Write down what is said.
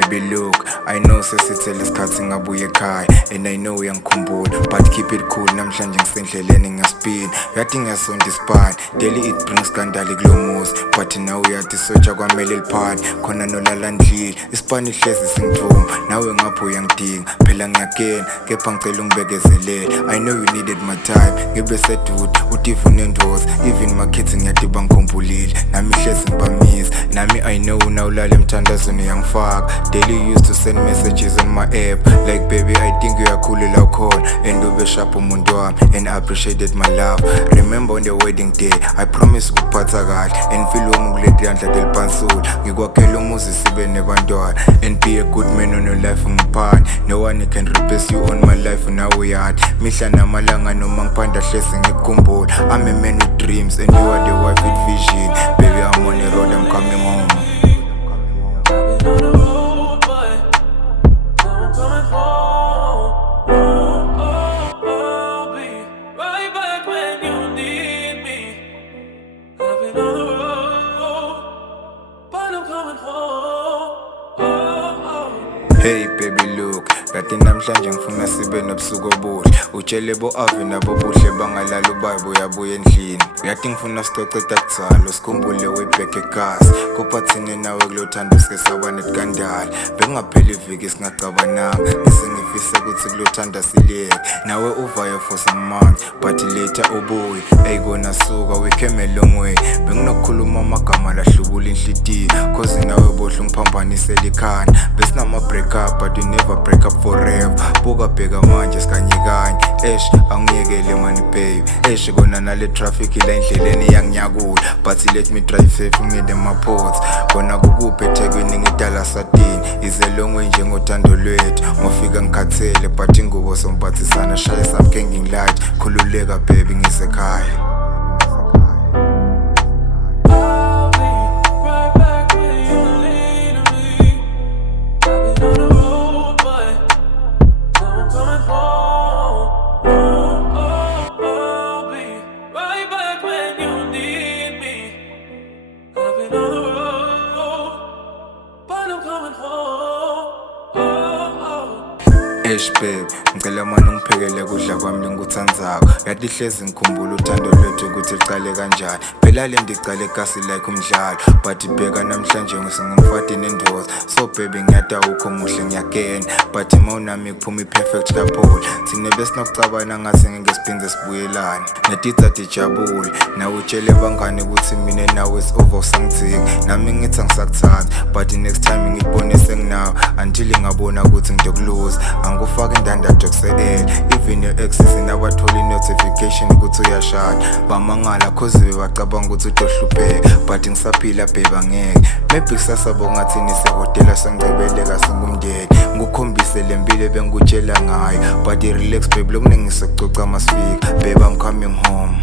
baby look, I know sesithele isikhathi ngabuye ekhaya, and I know uyangikhumbula, but keep it cool, namhlanje ngisendleleni ngiyaspin, yathi ngiyasonta ispine, daily it brings skandali kulomuzi, but now uyathi sotsha kwamele liphani, khona nolala ndlile, ispine ihlezi singithuma, nawe ngapho uyangidinga, phela ngiyakena, kepha ngicela ungibekezelele, I know you needed my time, ngibe sedude, uTifu nendoza, even my kids ngiyathi bangikhumbulile, nami ihlezi ngibamisa, nami I know nawulala emthandazweni uyangifaka, daily you used to send messages on my app, like baby I think uyakhula la ukhona, and ube sharp umuntu wami, and I appreciated my love, remember on the wedding day, I promise ukuphatha kahle, and feel wami kuleti yandla deliphansula, ngikwakhela umuzi sibe nebantwana, and be a good man on your life ngiphani, no one can replace you on my life now uyati, mihla namalanga noma ngiphanda hlezi ngikukhumbula, I'm a man with dreams and you are the wife with vision, baby I'm on the road, I'm coming home. Hey baby look, kati namhlanje ngifuna sibe nobusuku obuhle, utshele bo-Avi nabo buhle bangalala ubayibo uyabuya endlini, uyathi ngifuna sicoceda kuthalo sikhumbule way back ekhasi, kuphathine nawe kulothando sike saba netikandala, bekungapheli iviki singacabananga, ngisengifise ukuthi kulothanda siliyeke, nawe uvayo for some months, but later ubuye, eyikona suka we came a long way, benginokukhuluma amagama lahlubula inhlitiyo, cause nawe bohle ungiphambanisela ikhanda, besinama break up but we never break up forever, buka bheka manje sikanyekanye, angiyekele mani baby, kona nale traffic la endleleni yanginyakula, but let me drive safe ngide ma-ports, kona kukuphi eThekwini ngidala sadini, is a long way njengothando lwethu, ngofika ngikhathele but ingubo sompathisana, shaye samke ngingilathi, khululeka baby ngisekhaya. Babe, ngicela manje ungiphekele kudla kwami ngikuthandzako, yathi hlezi ngikhumbula uthando lwethu ukuthi liqale kanjani, phela le ndicale egasi like umdlalo, but ibheka namhlanje ngisengimfati nendoza, so baby ngiyata ukho muhle ngiyakena, but mawunami kuphuma i-perfect couple, thine besinokucabana ngathi ngeke siphinde sibuyelane, netitsa tijabule, nawe utshele bangani ukuthi mina nawe is over sangithini, nami ngithi angisakuthanda, but next time ngibone senginawe, until ngabona ukuthi ngidokuluza, angufaka indandatho kusekela, even your exes nabatholi notification ukuthi uyashada, bamangala cause bebacabanga ukuthi utohlupheka, but ngisaphila babe angeke, maybe kusasa bongathini sehotela sengcebeleka singumndeni, ngikukhombise lempilo bengikutshela ngayo, but relax babe lokuningi sokucoca masifika, babe I'm coming home.